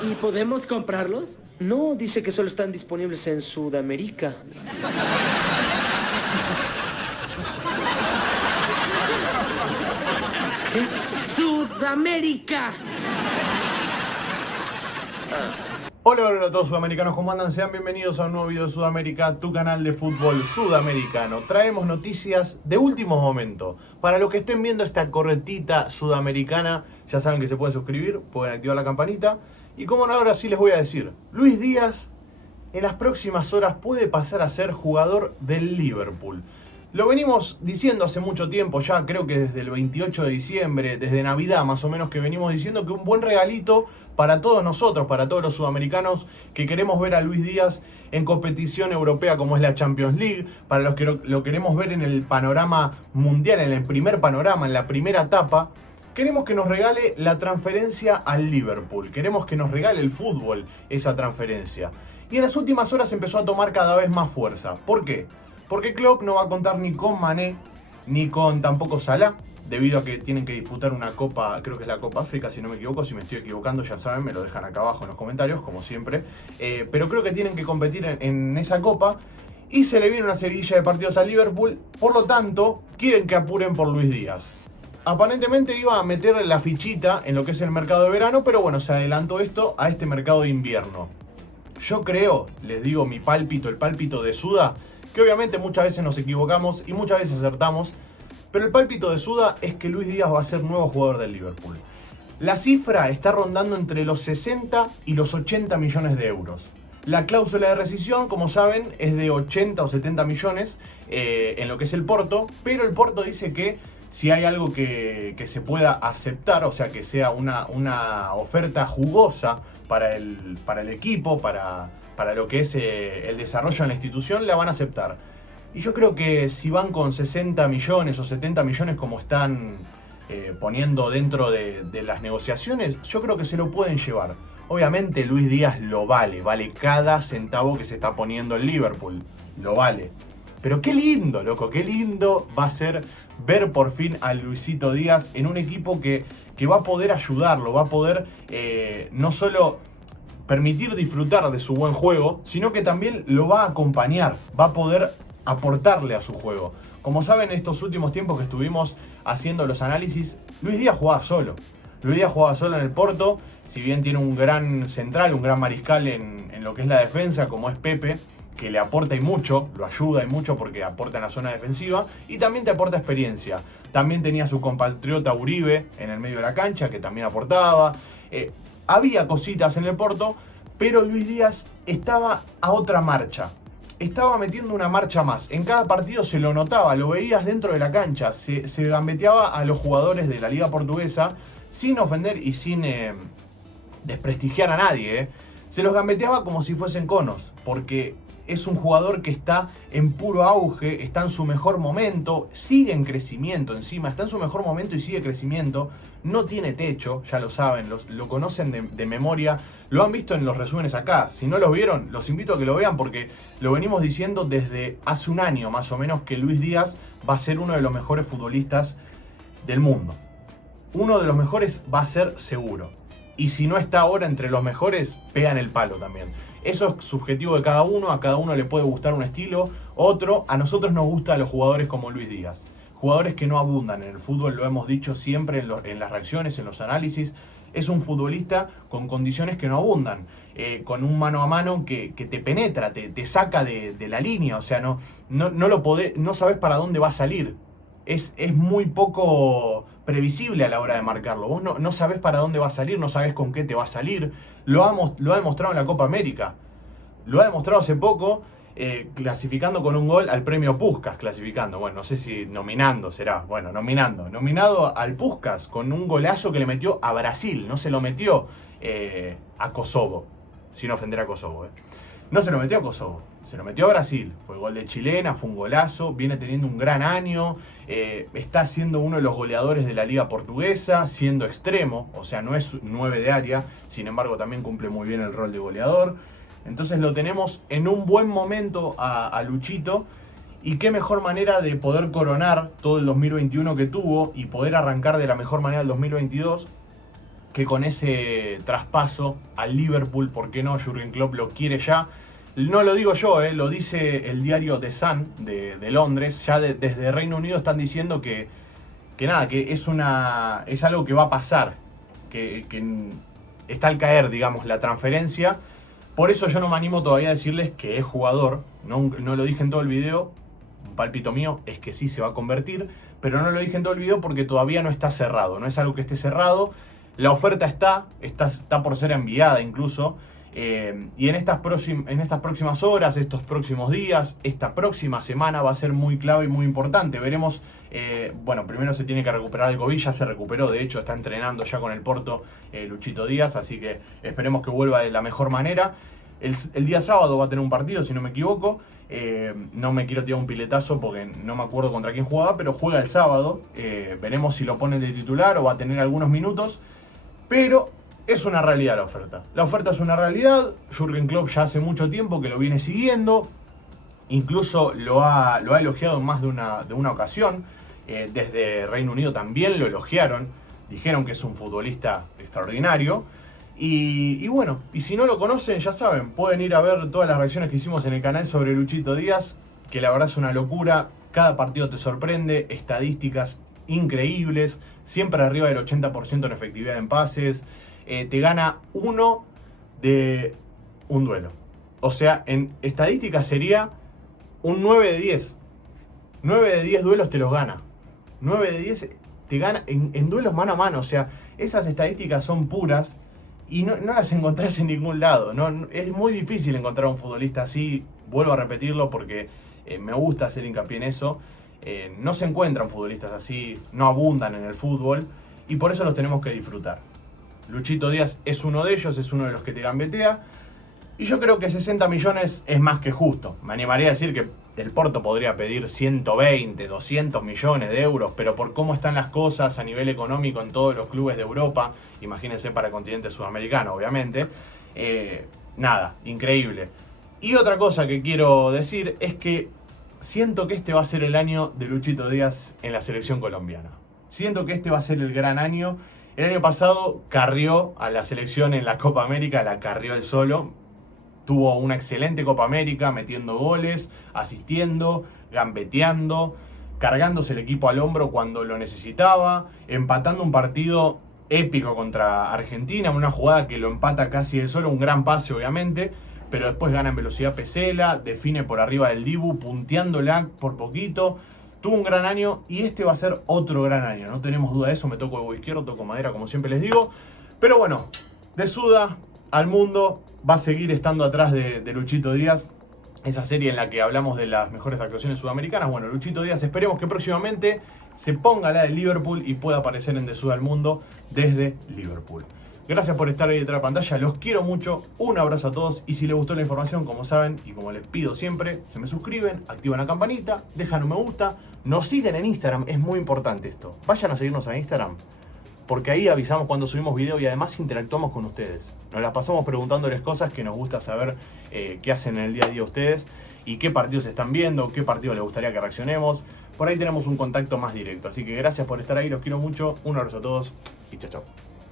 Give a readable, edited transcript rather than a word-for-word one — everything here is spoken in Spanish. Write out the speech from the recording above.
¿Y podemos comprarlos? No, dice que solo están disponibles en Sudamérica. ¿Qué? ¡Sudamérica! Hola, hola a todos sudamericanos, ¿cómo andan? Sean bienvenidos a un nuevo video de Sudamérica, tu canal de fútbol sudamericano. Traemos noticias de último momento. Para los que estén viendo esta corretita sudamericana, ya saben que se pueden suscribir, pueden activar la campanita. Y como no, ahora sí les voy a decir, Luis Díaz en las próximas horas puede pasar a ser jugador del Liverpool. Lo venimos diciendo hace mucho tiempo ya, creo que desde el 28 de diciembre, desde Navidad más o menos, que venimos diciendo que un buen regalito para todos nosotros, para todos los sudamericanos que queremos ver a Luis Díaz en competición europea como es la Champions League, para los que lo queremos ver en el panorama mundial, en el primer panorama, en la primera etapa. Queremos que nos regale la transferencia al Liverpool, queremos que nos regale el fútbol esa transferencia. Y en las últimas horas empezó a tomar cada vez más fuerza. ¿Por qué? Porque Klopp no va a contar ni con Mané, ni con tampoco Salah, debido a que tienen que disputar una copa, creo que es la Copa África, si no me equivoco. Si me estoy equivocando, ya saben, me lo dejan acá abajo en los comentarios, como siempre. Pero creo que tienen que competir en esa copa, y se le viene una seguidilla de partidos al Liverpool. Por lo tanto, quieren que apuren por Luis Díaz. Aparentemente iba a meter la fichita en lo que es el mercado de verano, pero bueno, se adelantó esto a este mercado de invierno. Yo creo, les digo mi pálpito, el pálpito de Suda, que obviamente muchas veces nos equivocamos y muchas veces acertamos, pero el pálpito de Suda es que Luis Díaz va a ser nuevo jugador del Liverpool. La cifra está rondando entre los 60 y los 80 millones de euros. La cláusula de rescisión, como saben, es de 80 o 70 millones en lo que es el Porto, pero el Porto dice que si hay algo que se pueda aceptar, o sea que sea una oferta jugosa para el equipo, para lo que es el desarrollo en la institución, la van a aceptar. Y yo creo que si van con 60 millones o 70 millones como están poniendo dentro de las negociaciones, yo creo que se lo pueden llevar. Obviamente Luis Díaz lo vale cada centavo que se está poniendo el Liverpool, lo vale. Pero qué lindo, loco, qué lindo va a ser ver por fin a Luisito Díaz en un equipo que va a poder ayudarlo, va a poder no solo permitir disfrutar de su buen juego, sino que también lo va a acompañar, va a poder aportarle a su juego. Como saben, estos últimos tiempos que estuvimos haciendo los análisis, Luis Díaz jugaba solo. Luis Díaz jugaba solo en el Porto, si bien tiene un gran central, un gran mariscal en lo que es la defensa, como es Pepe, que le aporta y mucho, lo ayuda y mucho porque aporta en la zona defensiva y también te aporta experiencia. También tenía su compatriota Uribe en el medio de la cancha, que también aportaba. Había cositas en el Porto, pero Luis Díaz estaba a otra marcha. Estaba metiendo una marcha más. En cada partido se lo notaba, lo veías dentro de la cancha. Se gambeteaba a los jugadores de la Liga Portuguesa sin ofender y sin desprestigiar a nadie. Se los gambeteaba como si fuesen conos, porque es un jugador que está en puro auge, está en su mejor momento, sigue en crecimiento encima, está en su mejor momento y sigue crecimiento, no tiene techo, ya lo saben, lo conocen de memoria, lo han visto en los resúmenes acá. Si no los vieron, los invito a que lo vean porque lo venimos diciendo desde hace un año más o menos que Luis Díaz va a ser uno de los mejores futbolistas del mundo. Uno de los mejores va a ser seguro. Y si no está ahora entre los mejores, pegan el palo también. Eso es subjetivo de cada uno, a cada uno le puede gustar un estilo, otro. A nosotros nos gustan los jugadores como Luis Díaz. Jugadores que no abundan en el fútbol, lo hemos dicho siempre en las reacciones, en los análisis. Es un futbolista con condiciones que no abundan, con un mano a mano que te penetra, te saca de la línea, o sea, no sabes para dónde va a salir. Es muy poco previsible a la hora de marcarlo. Vos no sabés para dónde va a salir, no sabés con qué te va a salir. Lo ha demostrado en la Copa América. Lo ha demostrado hace poco, clasificando con un gol al premio Puskás. Bueno, no sé si nominando será. Bueno, nominado al Puskás con un golazo que le metió a Brasil. No se lo metió a Kosovo, sin ofender a Kosovo. No se lo metió a Kosovo, se lo metió a Brasil. Fue gol de chilena, fue un golazo, viene teniendo un gran año, está siendo uno de los goleadores de la Liga Portuguesa, siendo extremo, o sea, no es 9 de área, sin embargo también cumple muy bien el rol de goleador. Entonces lo tenemos en un buen momento a Luchito, y qué mejor manera de poder coronar todo el 2021 que tuvo y poder arrancar de la mejor manera el 2022 que con ese traspaso al Liverpool, ¿por qué no? Jürgen Klopp lo quiere ya. No lo digo yo, lo dice el diario The Sun de Londres. Ya desde Reino Unido están diciendo que es algo que va a pasar, que está al caer, digamos, la transferencia. Por eso yo no me animo todavía a decirles que es jugador. No lo dije en todo el video. Un pálpito mío es que sí se va a convertir, pero no lo dije en todo el video porque todavía no está cerrado. No es algo que esté cerrado. La oferta está por ser enviada incluso. Y en estas próximas horas, estos próximos días, esta próxima semana va a ser muy clave y muy importante. Veremos, bueno, primero se tiene que recuperar de COVID, ya se recuperó, de hecho está entrenando ya con el Porto Luchito Díaz, así que esperemos que vuelva de la mejor manera. El día sábado va a tener un partido, si no me equivoco. No me quiero tirar un piletazo porque no me acuerdo contra quién jugaba, pero juega el sábado. Veremos si lo ponen de titular o va a tener algunos minutos, pero es una realidad la oferta. La oferta es una realidad. Jürgen Klopp ya hace mucho tiempo que lo viene siguiendo. Incluso lo ha elogiado en más de una ocasión. Desde Reino Unido también lo elogiaron. Dijeron que es un futbolista extraordinario. Y bueno, y si no lo conocen, ya saben, pueden ir a ver todas las reacciones que hicimos en el canal sobre Luchito Díaz, que la verdad es una locura. Cada partido te sorprende, estadísticas increíbles, siempre arriba del 80% en efectividad en pases. Te gana uno de un duelo. O sea, en estadística sería un 9 de 10. 9 de 10 duelos te los gana. 9 de 10 te gana en duelos mano a mano. O sea, esas estadísticas son puras y no las encontrás en ningún lado. Es muy difícil encontrar un futbolista así. Vuelvo a repetirlo porque me gusta hacer hincapié en eso. No se encuentran futbolistas así, no abundan en el fútbol y por eso los tenemos que disfrutar. Luchito Díaz es uno de ellos, es uno de los que te gambetea. Y yo creo que 60 millones es más que justo. Me animaría a decir que el Porto podría pedir 120, 200 millones de euros, pero por cómo están las cosas a nivel económico en todos los clubes de Europa, imagínense para el continente sudamericano, obviamente, nada, increíble. Y otra cosa que quiero decir es que siento que este va a ser el año de Luchito Díaz en la selección colombiana. Siento que este va a ser el gran año. El año pasado carrió a la selección en la Copa América, la carrió él solo. Tuvo una excelente Copa América, metiendo goles, asistiendo, gambeteando, cargándose el equipo al hombro cuando lo necesitaba, empatando un partido épico contra Argentina, una jugada que lo empata casi él solo, un gran pase obviamente, pero después gana en velocidad Pesela, define por arriba del Dibu, punteándola por poquito. Tuvo un gran año y este va a ser otro gran año, no tenemos duda de eso. Me toco el huevo izquierdo, toco madera como siempre les digo. Pero bueno, de Suda al mundo va a seguir estando atrás de Luchito Díaz. Esa serie en la que hablamos de las mejores actuaciones sudamericanas. Bueno, Luchito Díaz, esperemos que próximamente se ponga la de Liverpool y pueda aparecer en De Suda al mundo desde Liverpool. Gracias por estar ahí detrás de la pantalla, los quiero mucho, un abrazo a todos y si les gustó la información, como saben y como les pido siempre, se me suscriben, activan la campanita, dejan un me gusta, nos siguen en Instagram, es muy importante esto, vayan a seguirnos en Instagram, porque ahí avisamos cuando subimos video y además interactuamos con ustedes, nos las pasamos preguntándoles cosas que nos gusta saber qué hacen en el día a día ustedes y qué partidos están viendo, qué partidos les gustaría que reaccionemos, por ahí tenemos un contacto más directo, así que gracias por estar ahí, los quiero mucho, un abrazo a todos y chao chao.